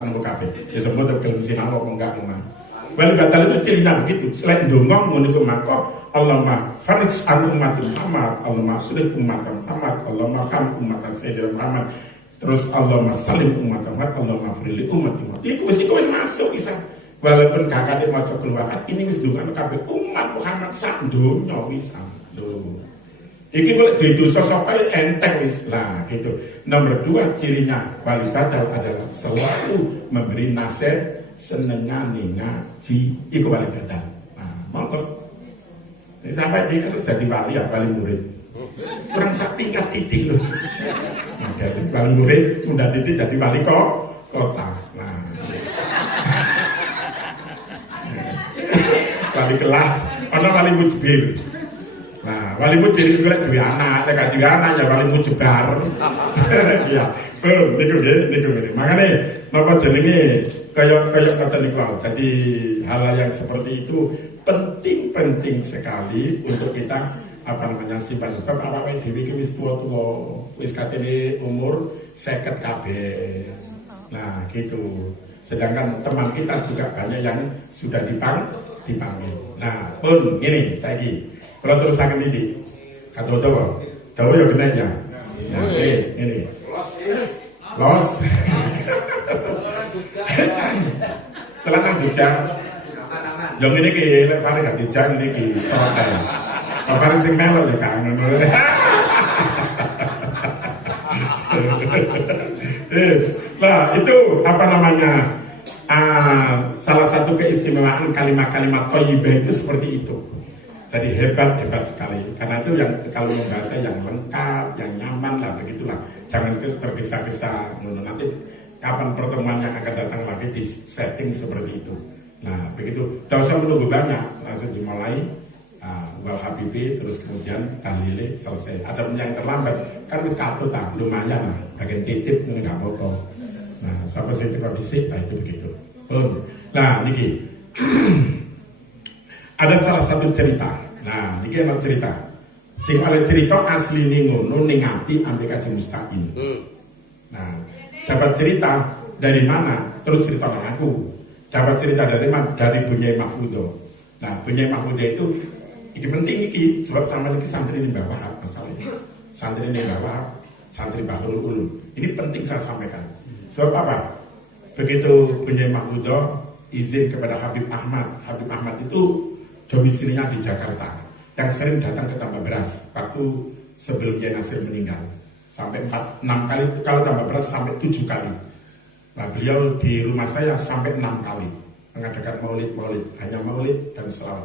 Nunggu kabeh. Ya semua tergelem sinau apa enggak ngomong. Wal batal itu cirinya begitu. Selain dongong ngono iku maka Allahumma farij an ummati Muhammad, Allahumma sudah umat Muhammad, Allahumma ham umat Sayyidina Muhammad. Terus Allahumma salim umat Muhammad, Allahumma firli umat Muhammad. Iku wis masuk isa. Walaupun kakak maca keluaran ini wis dongan kabeh umat Muhammad sak donya wis lho. Iki boleh itu sosok enteng wis lah gitu. Nomor 2 cirinya wali badal adalah selalu memberi nasihat senengane ngaji. Iku wali badal. Nah, monggo. Ini sampai dia terus jadi wali ya, wali murid. Kurang sak tingkat titik loh. Nah, jadi wali murid udah titik jadi wali kota. Nah. Wali kelas, ana wali mujbir. Nah, wali mujbir itu duwe anak, nek duwe anak ya wali mujbar. Iya, niku nggih. Makane napa jenenge kaya ngoten niku. Jadi hal yang seperti itu penting sekali untuk kita simpan. Sebab awake dhewe iki wis tuwa-tuwa, wis katene umur 50 kabeh. Nah, gitu. Sedangkan teman kita juga banyak yang sudah dipanggil. Nah, pun gini saiki. Kalau terusaken iki. Kata Dawa ya bener ya. Nah, ini. Los. Selatan Jogja. Yang ini ki lek paling gak dijak ini ki protes. Paling sing melo ya kan ngono. Nah, itu apa namanya? Salah satu keistimewaan kalimat-kalimat thayyibah itu seperti itu. Jadi hebat sekali. Karena itu yang kalau membaca yang lengkap, yang nyaman lah begitulah. Jangan tergesa-gesa. Nanti kapan pertemuannya akan datang lagi di setting seperti itu. Nah begitu. Tidak usah menunggu banyak, langsung dimulai. Wal Habibi terus kemudian tahlile selesai. Ada pun yang terlambat kan wis kabut lumayan lah. Bagian titip ini nggak apa-apa. Nah sampai saya kondisi, nah itu begitu. Nah niki. Ada salah satu cerita. Nah, ini ana cerita. Sing oleh cerita asli ning ngono ning ati ambek Kanjeng Mustaqim. Nah, dapat cerita dari mana? Terus cerita nang aku. Dapat cerita dari mana? Dari Bunyai Mahfudo. Nah, Bunyai Mahfudo itu penting iki sebab sama iki santri ini bawah masalahnya. Santri ini bawah, santri Bahrul Ulum. Ini penting saya sampaikan. Sebab apa? Begitu Bunyai Mahfudo izin kepada Habib Ahmad. Habib Ahmad itu domisilinya di Jakarta, yang sering datang ke Tambah Beras waktu sebelum Kiai Nasir meninggal sampai 6 kali, kalau Tambah Beras sampai 7 kali. Nah, beliau di rumah saya sampai 6 kali mengadakan maulid, hanya maulid dan selawat,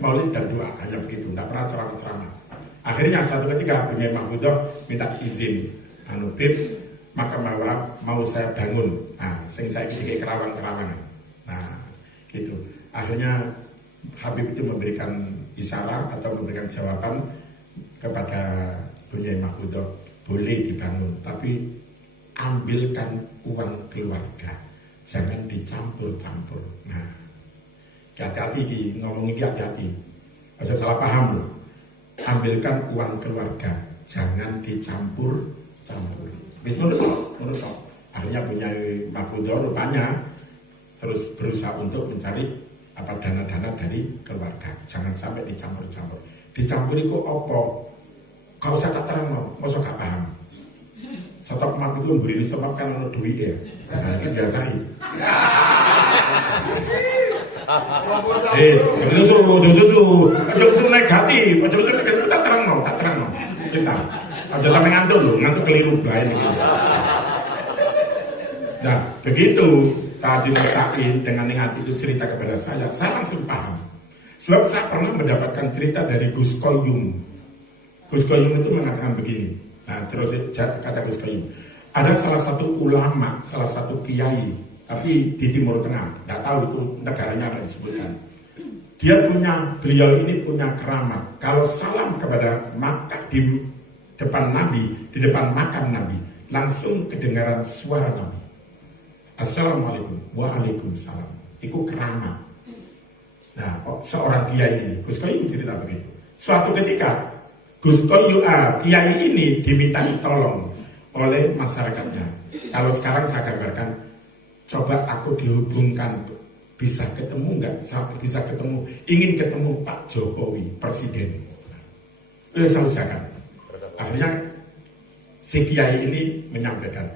maulid dan doa, hanya begitu, tidak pernah ceramah. Akhirnya satu ketika Bunyai Mahfudo minta izin, Bib, maka mau saya bangun, nah, sing saya kira kerawan-kerawanan, nah, gitu. Akhirnya Habib itu memberikan isyarat atau memberikan jawaban kepada Bunyai Mahfudo, boleh dibangun, tapi ambilkan uang keluarga, jangan dicampur-campur. Nah, hati-hati di ngomong ini, hati-hati, jangan salah paham loh. Ambilkan uang keluarga, jangan dicampur-campur. Menurut akhirnya Bunyai Mahfudo rupanya terus berusaha untuk mencari dana-dana dari keluarga, jangan sampai dicampur-campur. Dicampur itu apa? Kalau saya tak terang, masa gak paham. Sotop mak itu beri sebab kan ada duit ya. Nah, ini biasa ini. Itu negatif. Itu tak terang. Kita, ada sampai ngantuk keliru lain. Nah, begitu. Kaji Mustaqim dengan ingat itu cerita kepada saya langsung paham. Sebab saya pernah mendapatkan cerita dari Gus Koyum. Gus Koyum itu mengatakan begini. Nah, terus kata Gus Koyum, ada salah satu ulama, salah satu kiai, tapi di Timur Tengah, tidak tahu itu negaranya apa disebutkan. Beliau ini punya keramat. Kalau salam kepada Makkah di depan Nabi, di depan makam Nabi, langsung kedengaran suara Nabi. Assalamualaikum, waalaikumsalam. Itu keramat. Nah, seorang kiai ini, Gus Koyum cerita begitu. Suatu ketika, Gus Koyum kiai ini dimintai tolong oleh masyarakatnya. Kalau sekarang saya gambarkan, coba aku dihubungkan, bisa ketemu nggak? Bisa ketemu, ingin ketemu Pak Jokowi, Presiden. Saya usahakan. Akhirnya si Kiai ini menyampaikan,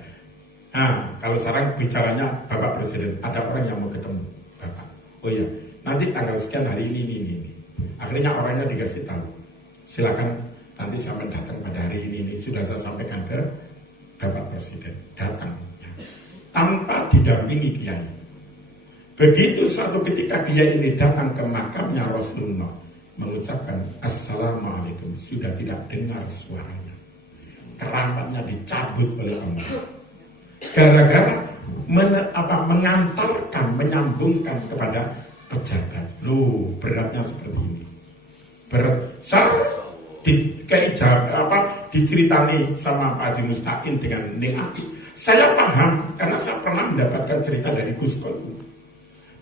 nah kalau sekarang bicaranya Bapak Presiden, ada orang yang mau ketemu Bapak. Oh iya, nanti tanggal sekian hari ini. Akhirnya orangnya dikasih tahu, silakan nanti sampai datang pada hari ini. Sudah saya sampaikan ke Bapak Presiden, datang tanpa didampingi Kiai. Begitu suatu ketika Kiai ini datang ke makamnya Rasulullah, mengucapkan Assalamualaikum, sudah tidak dengar suaranya, keramatnya dicabut oleh Allah gara-gara mengantarkan, menyambungkan kepada pejabat. Loh, beratnya seperti ini. Berat. Diceritani sama Pak Haji Mustaqim dengan Ning Ati, saya paham karena saya pernah mendapatkan cerita dari Gus Koyu.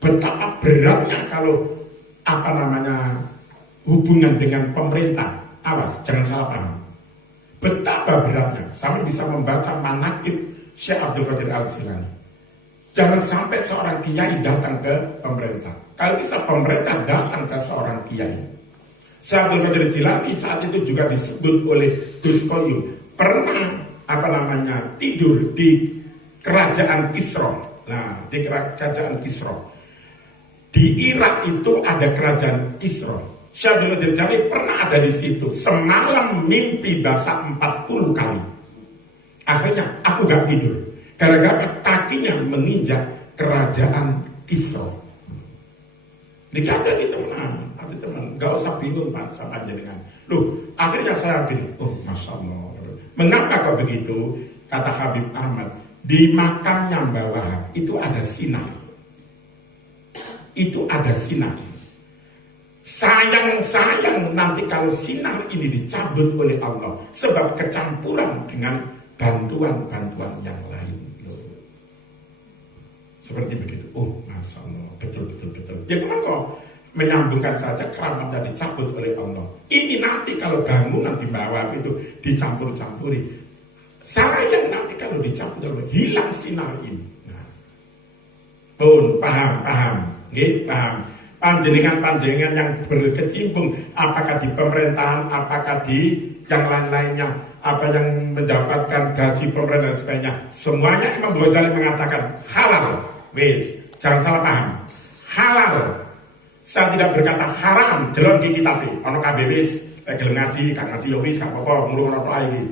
Betapa beratnya kalau hubungan dengan pemerintah. Awas, jangan salah paham. Betapa beratnya sampai bisa membaca manaqib Syekh Abdul Qadir Al-Jilani. Jangan sampai seorang kiai datang ke pemerintah. Kalau bisa pemerintah datang ke seorang kiai. Syekh Abdul Qadir Jilani saat itu juga disebut oleh Gus Koyu pernah tidur di kerajaan Kisra. Nah, di kerajaan Kisra di Irak itu ada kerajaan Kisra. Syekh Abdul Qadir Jilani pernah ada di situ. Semalam mimpi basah 40 kali. Akhirnya aku gak tidur gara-gara kakinya menginjak kerajaan Kisra. Jadi ada di teman, gak usah bingung Pak sama jenengan. Loh, akhirnya saya bilang, oh Masya Allah. Mengapa kok begitu? Kata Habib Ahmad, di makamnya Mbah Wahab itu ada sinar. Itu ada sinar. Sayang nanti kalau sinar ini dicabut oleh Allah sebab kecampuran dengan bantuan-bantuan yang lain. Seperti begitu. Oh, Masya Allah, betul. Ya kan kok menyambungkan saja keramatnya dicabut oleh Allah. Ini nanti kalau bangunan di bawah itu dicampur-campuri. Sayang nanti kalau dicabut oleh hilang sinar ini. Nah. Paham. Nggih, paham. Panjenengan yang berkecimpung apakah di pemerintahan, apakah di yang lain-lainnya, apa yang mendapatkan gaji pemerintah dan sebagainya, semuanya Imam Ghazali mengatakan halal. Wes, jangan salah paham. Halal. Saya tidak berkata haram, jelon gigi tadi. Ono KBWis, gelem ngaji, kan ngaji yo wis gak apa-apa, ngurung ora iki.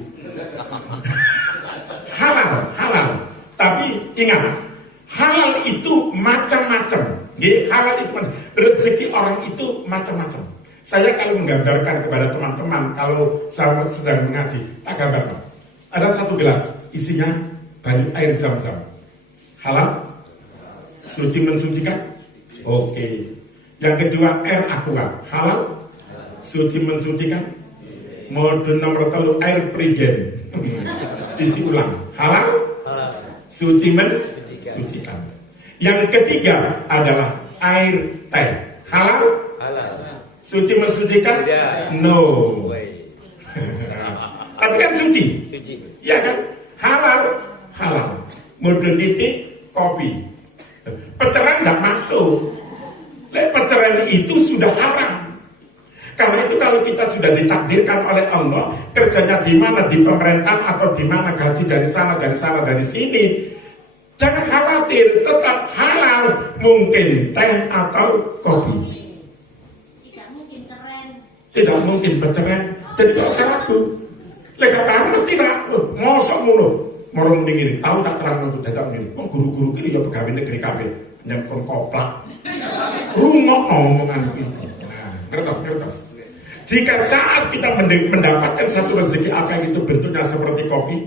Halal. Tapi ingat, halal itu macam-macam. Nggih, halal itu rezeki orang itu macam-macam. Saya kalau menggambarkan kepada teman-teman, kalau saya sedang mengaji, tak gambarkan. Ada satu gelas, isinya banyak air zam-zam. Halal? Suci mensucikan? Oke. Yang kedua, air aqua. Halal? Suci mensucikan? Mode nomor 3, air prigen. Isi ulang. Halal? Suci mensucikan. Yang ketiga adalah air teh. Halal? Suci mensucikan? No. Tapi kan suci. Ya kan? Halal. Modernity kopi. Pencerahan tidak masuk. Pencerahan itu sudah haram. Karena itu kalau kita sudah ditakdirkan oleh Allah, kerjanya di mana, di pemerintahan atau di mana, gaji dari sana, dari sini, jangan khawatir, tetap halal. Mungkin teh atau kopi. Tidak mungkin bercerai. Jadi kalau saya ragu, lega kamu mesti ragu. Mosok mulu, morong dingin. Tahu tak terang untuk dadak ini. Oh guru-guru ini ya pegawai negeri KB, nyempon koplak. Rumah omongan itu. Nah, ngertos. Jika saat kita mendapatkan satu rezeki, apa itu bentuknya seperti kopi,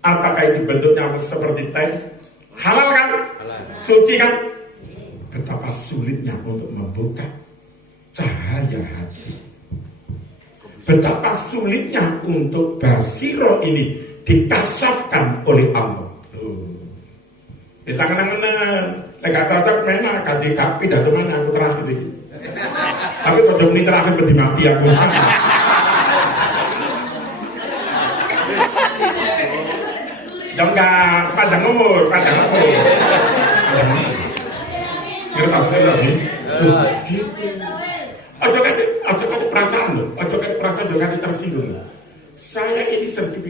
apakah itu bentuknya seperti teh, halal kan? Suci kan? Betapa sulitnya untuk membuka cahaya hati. Betapa sulitnya untuk basiro ini dikasahkan oleh Allah. Bisa kenang-kenang. Lega cocok memang ganti kapi dari mana aku terakhir ini. Tapi pada menit terakhir berarti mati aku. Jangan panjang umur.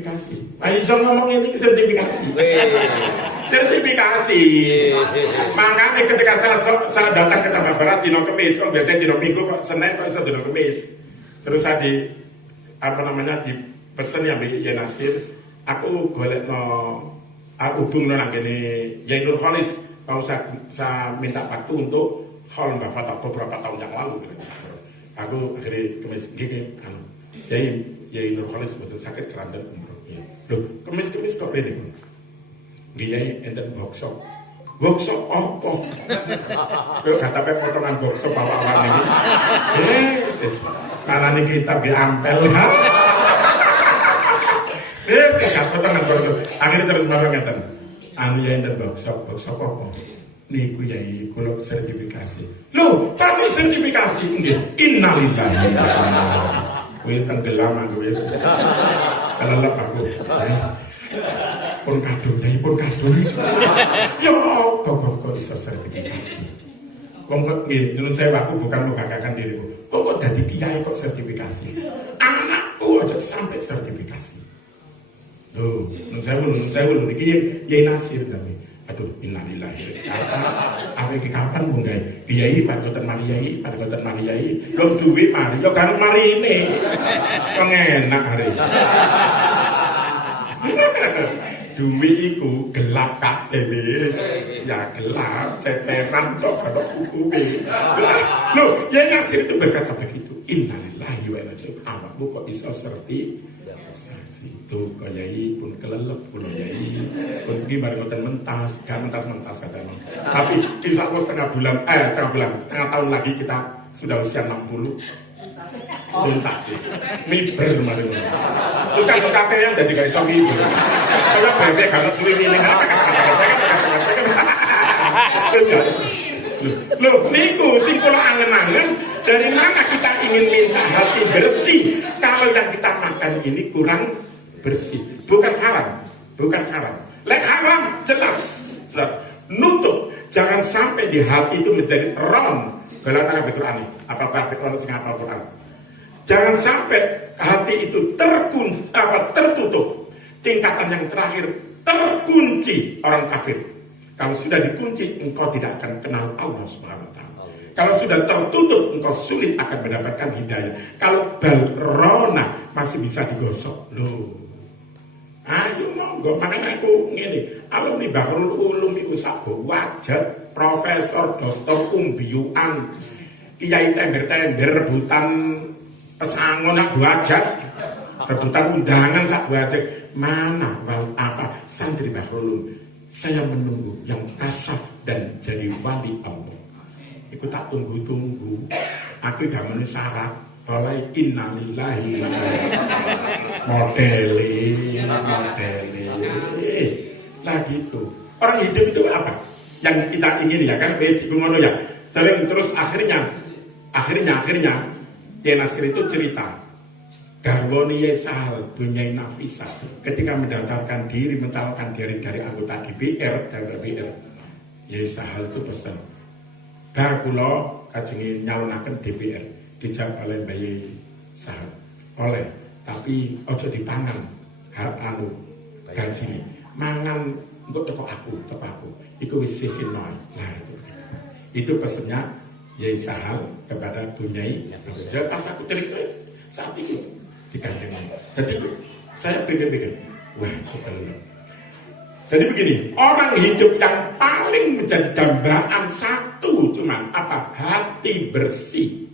sertifikasi. Ayo iso ngomong ini sertifikasi. Sertifikasi. Makanya ketika saya datang ke Tambah Barat dino Kemis, kok biasanya dino Minggu kok Senin kok iso dino Kemis. Terus saya di pesen yang Ya Nasir, aku golek aku hubung nang kene Yai Nur Khalis. Kalau saya minta waktu untuk hall Mbak Fatah beberapa tahun yang lalu. Aku akhirnya Kemis gini kan. Yai Nur Khalis betul sakit keranda umroh. Loh, Kemis kok ini? Yai enten workshop apa? Kalau kata potongan workshop awal-awal ini. Karena ini kita diampel ya. Potongan workshop. Akhirnya terus malah ngeten. Yai enten workshop apa? Niku Yai kula sertifikasi. Loh, tapi sertifikasi nggih. Innalillahi. Wis tenggelam aku wis. Kelelep aku. Pun kadung. Ya kok iso sertifikasi. Wong kok nggih, nyuwun sewu aku bukan membanggakan diriku. Kok dadi kiai kok sertifikasi. Anakku aja sampai sertifikasi. Loh, nyuwun sewu niki Yai Nasir tapi. Aduh, innalillahi. Apa iki kapan mung gawe? Kiai padoten mari yai. Kok duwe mari yo karo marine. Kok enak hari. Duwe iku gelap kabeh. Ya gelap, ceteran tok karo kukume. Loh, Yai Nasir itu berkata begitu. Innalillahi wa inna ilaihi raji'un. Awakmu kok iso itu Yai pun kelelep pun Yai pun gimana ngoten mentas katanya. Tapi insya Allah setengah tahun lagi kita sudah usia 60 tuntas miber kemarin. Bukan kakeknya jadi gak iso gitu. Kalau bebek kalau suwi ini Loh, niku sing kula angen-angen dari mana kita ingin minta hati bersih kalau yang kita makan ini kurang bersih, bukan haram. Lek haram jelas. Nutup, jangan sampai di hati itu menjadi ron. Galatan betul ani, apa betul sing apa Quran. Jangan sampai hati itu tertutup. Tingkatan yang terakhir terkunci orang kafir. Kalau sudah dikunci, engkau tidak akan kenal Allah Subhanahu wa taala. Kalau sudah tertutup, engkau sulit akan mendapatkan hidayah. Kalau balrona masih bisa digosok. Loh. Ayo monggo, makanya aku ngene, alumni Bahrul Ulum iku sak wajib profesor doktor umbiuan kiai tender rebutan pesangon sak wajib rebutan undangan sak wajib mana bang apa santri Bahrul Ulum saya menunggu yang kasaf dan jadi wali Allah itu tak tunggu aku gak menulis syarat oleh innalillahi modeli lah gitu. Orang hidup itu apa yang kita ingin ya kan basic ngono ya. Terus akhirnya Yai Nasir itu cerita garwoni Yai Sahal Dunyai Nafisa ketika mencalonkan diri dari anggota DPR Yai Sahal itu pesan bar kula kajengi nyalonaken DPR dijawab oleh Mbak Yai Sahal oleh tapi ojo dipangan gaji mangan untuk teko aku itu wis sisin noy. Nah itu pesennya Yai Sahal kepada Dunyai. Jadi pas aku cerita saat itu digandeng. Jadi saya pikir wah sebelum. Jadi begini, orang hidup yang paling menjadi dambaan satu cuman apa? Hati bersih.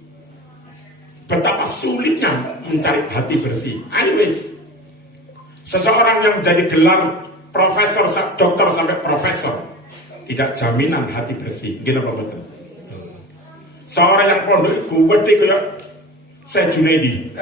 Betapa sulitnya mencari hati bersih. Anyways, seseorang yang jadi gelar profesor, dokter sampai profesor tidak jaminan hati bersih. Gini apa betul? Seorang yang pondok gede kayak saya Junaidi,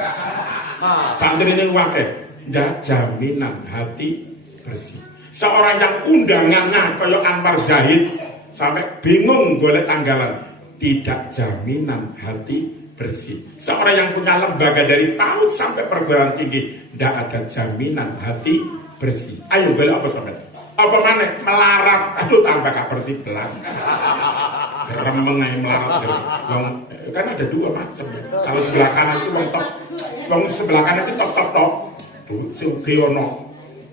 santri ini wakil, tidak jaminan hati bersih. Seorang yang undangannya kayak Anwar Zahid sampai bingung golek tanggalan, tidak jaminan hati bersih. Seorang yang punya lembaga dari PAUD sampai perguruan tinggi, tidak ada jaminan hati bersih. Ayo boleh apa sampai? Apa mana melarat? Aduh tambah gak bersih belas. Remengai melarat. Kan ada dua macam. Kalau sebelah kanan itu top, sebelah kanan itu top. Bu Sugiono,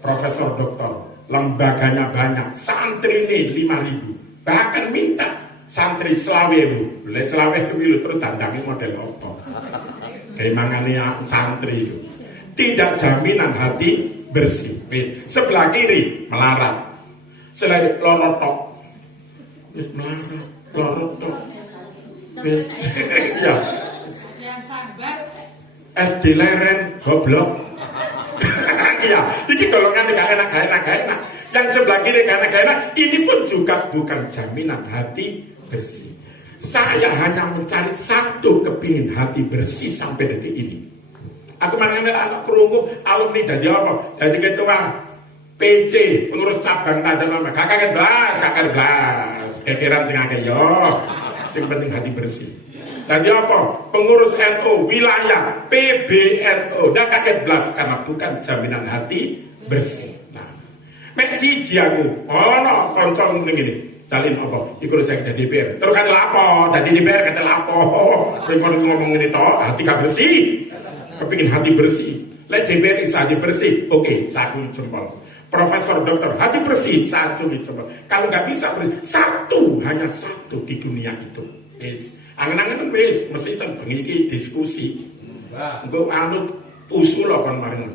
Profesor Doktor, lembaganya banyak, santri ini 5.000, bahkan minta santri selawe lu, selawe itu terus dandangi model apa? Keimangannya santri itu, tidak jaminan hati bersih. Sebelah kiri melarat, selain lorot tok, melarat, lorot tok, ya. SD leren goblok. Iya, ini golongan gak enak. Yang sebelah kiri gak enak. Ini pun juga bukan jaminan hati bersih. Saya hanya mencari satu kepingin hati bersih sampai detik ini. Aku mana anak kerungu alumni jadi apa? Jadi ketua PC pengurus cabang Tanjung Mama. Kakak belas. Kekiran sing akeh yo. Sing penting hati bersih. Jadi apa? Pengurus NU wilayah PBNU dan kaget belas karena bukan jaminan hati bersih. Nah, Messi jiaku, no koncong begini, salin apa? Ikut saya jadi DPR. Terus kata lapo, jadi DPR kata lapo. Kalau ngomong ini toh hati gak bersih, kepingin hati bersih. Let DPR bisa hati bersih, oke, satu jempol. Profesor Doktor hati bersih, satu jempol. Kalau nggak bisa hanya satu di dunia itu. Angen-angen wis mesti sampeyan iki diskusi. Engko anut usul apa kemarin.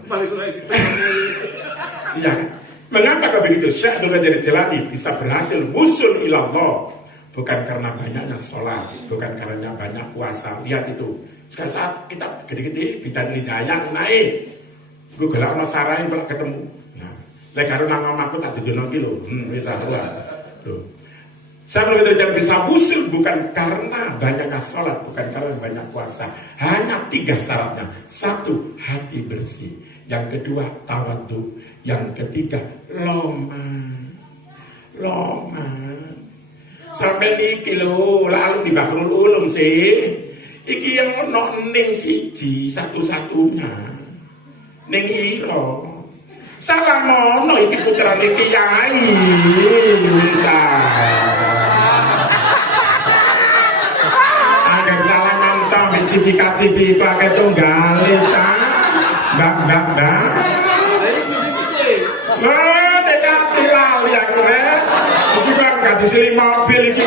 Ya. Mengapa kau begitu? Syekh Abdul Qadir Jilani bisa berhasil usul ilallah bukan karena banyaknya sholat, bukan karena banyak puasa. Lihat itu. Sekarang saat kita gede-gede bidan hidayah naik. Gue gelak sama sarai kalau ketemu. Nah, lek karo nang omahku tak dijono ki lho. Wis lah. Tuh. Saya tidak bisa usul bukan karena banyaknya sholat, bukan karena banyak puasa. Hanya 3 syaratnya. 1, hati bersih. Yang kedua, tawadhu. Yang ketiga, loma. Sampai niki lho, lalu di Bahrul Ulum sih. Iki yang ono ning siji satu-satunya. Ning iro. Salah mono iki putrane Kiai. Bisa. Cipi-cipi pakai tunggal tak mbak tidak tilal ya gue itu kan gak disini mobil ini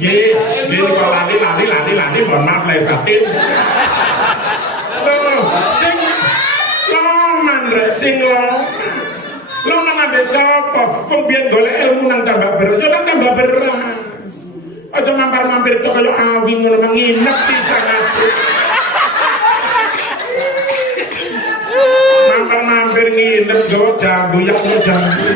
gini kalau lari mohon maaf lahir batin sing lo nang ambek sapa? Kok biyen golek ilmu nang tambah beras, yo kan tambah beras. Aja mampir-mampir tok kaya awi ngono nginep pisan. Mampir nginep yo jambu ya jambu.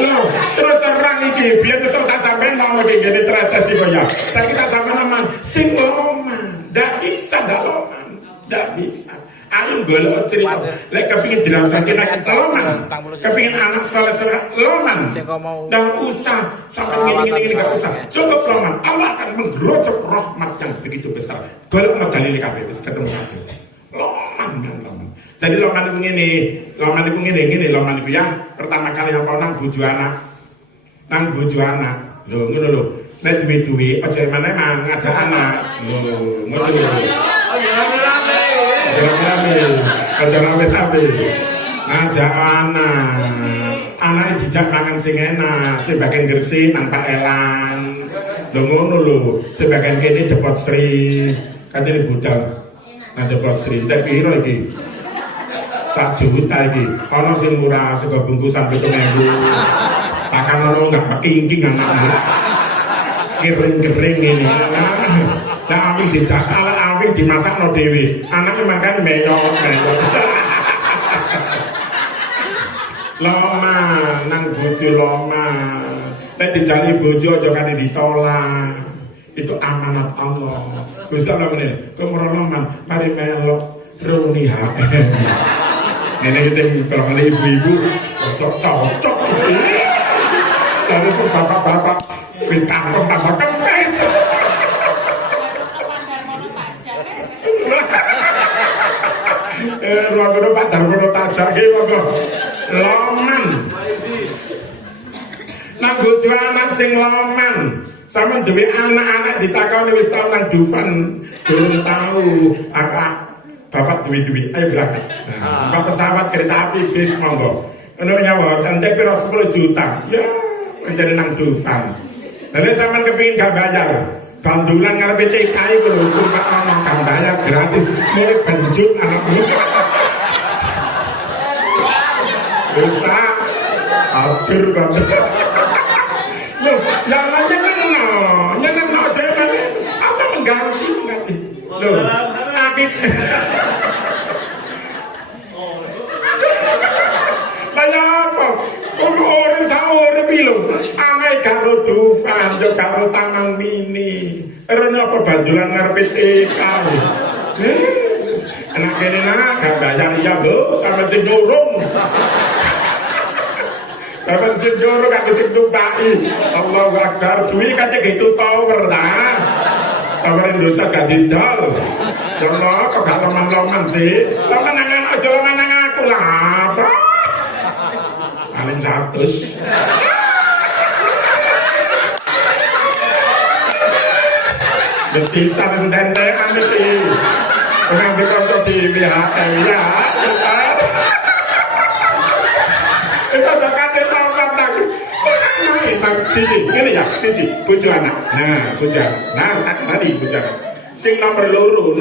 Loh, terus terang iki biyen terus tak sampean mau iki ngene tretes iki ya. Saiki tak sampean aman sing loman, ndak bisa ndak loman, ndak bisa. Ayo golek cerita. Lek kepingin dirasakan kita loman, kepingin anak saleh loman. Nggak usah sampai gini nggak usah. Cukup loman. Allah akan menggerocok rahmat yang begitu besar. Golek mau dalil kabeh wis ketemu kabeh. Loman. Jadi loman itu ngene ya. Pertama kali yang kau nang bojo anak. Lho ngono lho. Nek duwe aja emang ngajak anak. Lho ngono lho. Rame-rame ngajak anak dijak mangan sing enak, sebagian Gresik nang Pak Elan lho ngono lho, sebagian kene Depot Sri katene budal nang Depot Sri tak piro iki 1 juta iki ana sing murah sego bungkusan 7.000 pakan ono enggak pakingking anak kering-kering ini nah awing dimasak no dewi anaknya makan menyok loma nang bojo loma nek dijali bojo aja kan ditolak itu amanat Allah bisa lah meneh kemronoman mari melok runi ha ini kita kalau ibu-ibu cocok lalu pun bapak-bapak wis tambah kempes ruang guru Pak Darmono tajak iki apa? Loman. Nang bojo anak sing loman, Sama duwe anak-anak ditakoni wis tau nang Dufan, belum tahu bapak duwe-duwe. Ayo berangkat. Nah, pesawat kereta api bis monggo. Ono nyawa entek piro 10 juta. Ya, menjadi nang Dufan. Lalu sampean kepengin gak bayar. Bandulan ngarepe TK iku lho, cuma ana gak bayar gratis. Mulai benjuk anakmu. Bisa ajur banget. Loh, yang lainnya nyeneng aja kan? Apa mengganti? Loh, sakit. Kayak apa? Orang sama orang bilang, aneh karo Dufan, yo karo Taman Mini. Karena apa bandulan ngarepe TK? Anak ini gak bayar ya bu, sama si nyurung. Sama si nyurung gak bisa numpai. Allahu Akbar, duit kan gitu tower dah. Tower Indonesia gak didol. Jono kok gak loman-loman sih. Loman-loman aja loman aku lah apa? Alin 100. Mesti santen-tentean mesti. Pengambil kontok di BHM ya. Itu udah katil lawan lagi. Ini ya, siji, bojo anak. Nah, bojo anak. Nah, tadi bojo anak. Sing nomor loro.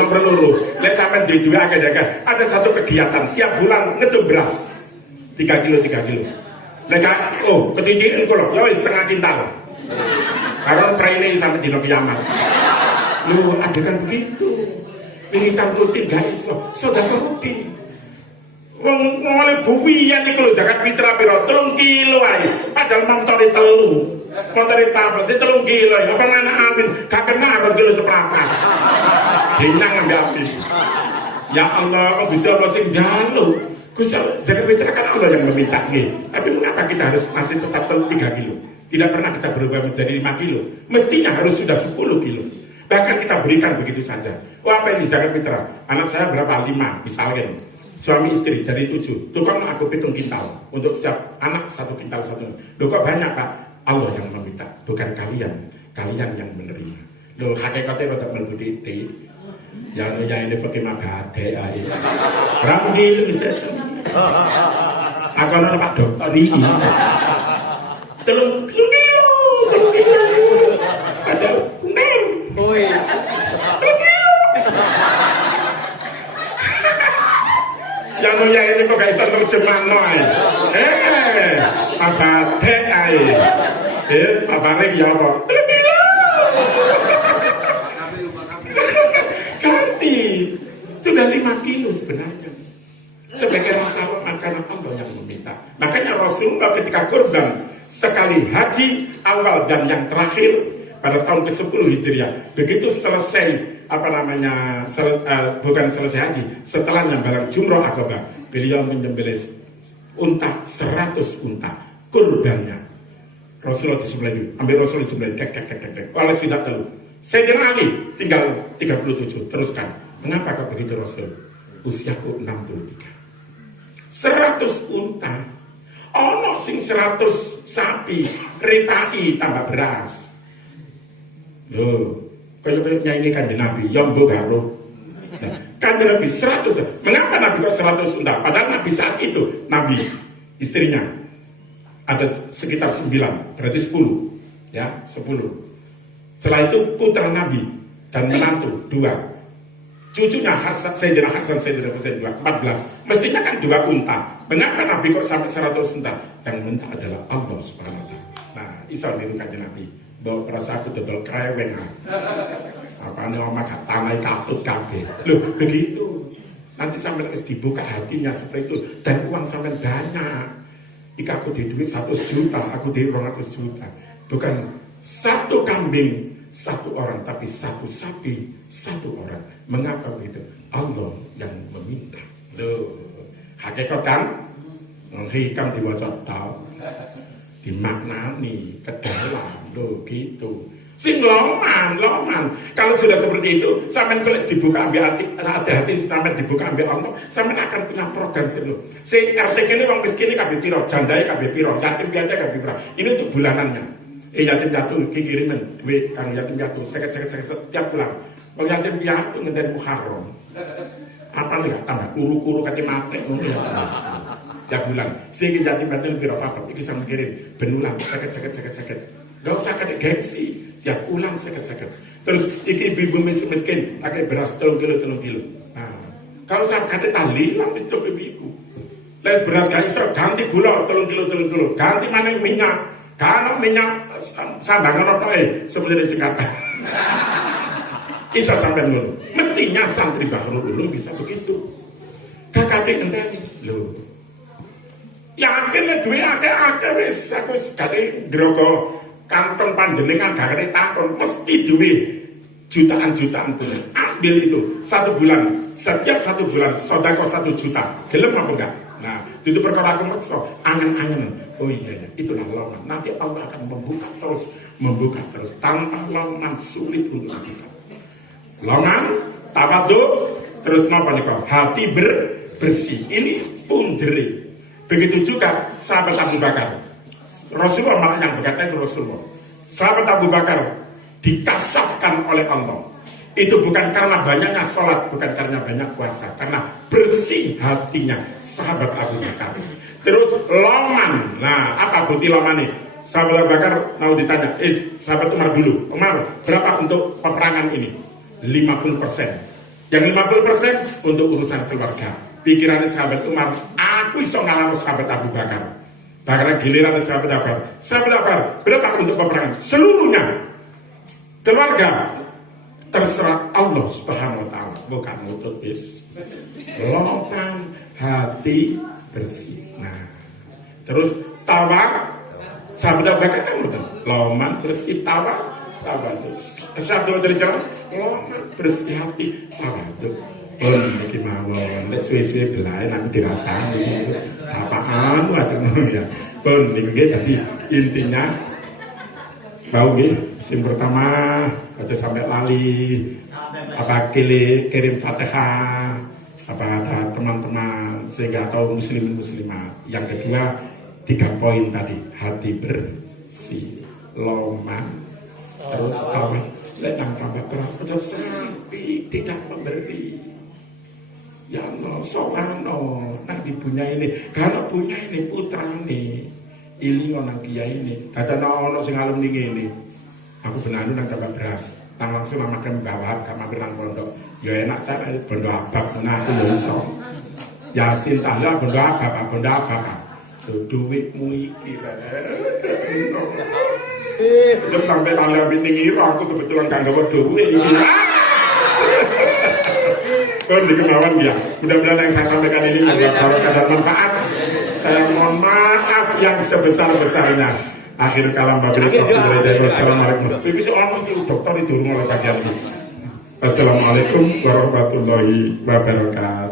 Lek sampean di dua ada satu kegiatan tiap bulan ngecuk beras. 3 kilo. Lek ketinggian kula, ya wis setengah kintal. Karena praine sampai dino kiamat. Lu ada kan begitu. Ini tangkutin gak iso, sudah rutin. Ngomongin buwian itu lho, zakat fitrah piro 3 kilo aja. Padahal motori telu, motori tablet, 3 kilo aja. Apa anak amin, gak kena 2 kilo seperempat. Dinang ngambil habis. Ya Allah, kok bisa Allah sing jaluk. Gusti Allah, zakat fitrah kan Allah yang meminta nih. Tapi mengapa kita harus masih tetap 3 kilo? Tidak pernah kita berubah menjadi 5 kilo. Mestinya harus sudah 10 kilo. Bahkan kita berikan begitu saja. Wah, apa ini zakat fitrah? Anak saya berapa? 5 misalnya. Suami istri dari 7. Tukang aku hitung kintal. Untuk setiap anak 1 kintal 1. Loh kok banyak Pak? Allah yang meminta. Bukan kalian. Kalian yang menerima. Loh hakikatnya pada melbudi itu. Yang ini pakai magade. Berapa kilo bisa? Aku ada Pak Dokter ini. 3 kilo. Ada benar. Oi. Yang mulia ini kok gak bisa terjemah noy. Apa teh ay. Apa lagi ya kok? Ganti. Sudah 5 kilo sebenarnya. Sebagai rasa makanan Allah yang meminta. Makanya Rasulullah ketika kurban sekali haji awal dan yang terakhir pada tahun ke-10 Hijriah, begitu selesai bukan selesai haji, setelahnya barang jumroh akobah, beliau menyembelih unta 100 unta kurbannya. Rasulullah disembelih, ambil Rasulullah disembelih, dek. Oleh sudah telu. Sayyidina Ali tinggal 37, teruskan. Mengapa kok begitu Rasul? Usiaku 63. 100 unta. Ono sing 100 sapi, ritai tambah beras. Loh, kayak nyanyi Kanjeng Nabi, yang garo. Kanjeng Nabi 100. Mengapa Nabi kok 100 unta? Padahal Nabi saat itu, Nabi, istrinya ada sekitar 9, berarti 10. Ya, 10. Setelah itu putra Nabi dan menantu 2. Cucunya Sayyidina Hasan, Sayyidina Husain 14. Mestinya kan 2 unta. Mengapa Nabi kok sampai 100 unta? Yang unta adalah Allah Subhanahu wa taala. Nah, isa niru Kanjeng Nabi. Bawa perasa aku dodol kreweng. Apa nih omah gak tamai katut kabeh. Loh, begitu. Nanti sampai dibuka hatinya seperti itu. Dan uang sampai banyak. Jika aku di duit 100 juta, aku di 200 juta. Bukan 1 kambing 1 orang, tapi 1 sapi 1 orang. Mengapa begitu? Allah yang meminta. Loh, hakikat kan? Menghikam diwaca tau. Dimaknani ke dalam. Loh gitu. Sing loman. Kalau sudah seperti itu, sampai kalau dibuka ambil hati, sampai dibuka ambil Allah, sampai akan punya program sih. Si RT ini orang miskin ini kabeh piro, jandai kabeh piro, yatim piatu kabeh piro. Ini untuk bulanannya. Yatim piatu kiriman duit kang yatim piatu seket tiap bulan. Bang yatim piatu ngenteni Muharram. Apa nih tambah kuru kate mate ngono ya. Tiap bulan. Sing yatim piatu piro apa iki sampe kirim benulan seket. Gak usah kate gengsi. Tiap bulan seket. Terus iki ibu miskin pakai beras 3 kilo. Nah, kalau saya kate tahlilan wis cukup ibu. Les beras gak iso ganti gula 3 kilo. Ganti maneh minyak. Kalau minyak sambangan apa sebenarnya singkat. Kita sampai dulu. Mestinya santri Bahrul dulu bisa begitu. KKP enteni lho. Yakin lah duwe akeh wis aku gade grogo kantong panjenengan gak kene takon mesti duwe jutaan tuh. Ambil itu 1 bulan. Setiap 1 bulan sedekah 1 juta. Gelem apa enggak? Nah, itu perkara aku maksa, angen-angen. Oh iya, itulah lowongan. Nanti Allah akan membuka terus. Tanpa lowongan sulit untuk kita. Lowongan, tawadhu, terus napa nih kok? Hati bersih. Ini punderi. Begitu juga sahabat Abu Bakar. Rasulullah malah yang berkata itu Rasulullah. Sahabat Abu Bakar dikasahkan oleh Allah. Itu bukan karena banyaknya sholat, bukan karena banyak puasa, karena bersih hatinya. Sahabat Abu Bakar. Terus loman. Nah, apa bukti loman nih? Sahabat Abu Bakar mau ditanya, sahabat Umar dulu. Umar, berapa untuk peperangan ini? 50%. Yang 50% untuk urusan keluarga. Pikirannya sahabat Umar, aku iso ngalahin sahabat Abu Bakar. Karena giliran sahabat Abu Bakar. Sahabat Abu Bakar, berapa untuk peperangan? Seluruhnya. Keluarga. Terserah Allah Subhanahu wa taala, bukan nutut bis. Loman hati bersih. Nah, terus tawa sahabat Abu Bakar kan betul. Loman bersih tawa terus. Sahabat dari jalan loman bersih hati tawa tuh. Oh, iki mawon nek suwe-suwe belae nanti dirasani. Apaan waduh ya. Pun iki tadi intinya bau nggih sing pertama aja sampai lali apa kirim Fatihah apa ada teman-teman sehingga tahu muslimat. Yang kedua 3 poin tadi, hati bersih, loman, terus awet, letang tambah terus sampai tidak memberi. Ya Allah, soano, nanti punya ini, kalau punya ini putra ini, ilingo nang kiai ini, kata ono sing alumni ini, aku benanu nang tambah beras. Nang langsung makan bawah, gak mampir nang pondok. Ya enak cara bondo abab, nah aku lho iso. Yasin tahlil bondo abab. Duitmu iki terus sampai tahlil binti ngira aku kebetulan kang gawe duit iki. Kon dikemawan dia. Mudah-mudahan yang saya sampaikan ini membawa manfaat. Saya mohon maaf yang sebesar-besarnya. Akhir kalam Wassalamualaikum. Tapi seorang itu dokter itu rumah bagian ini. Assalamualaikum warahmatullahi wabarakatuh.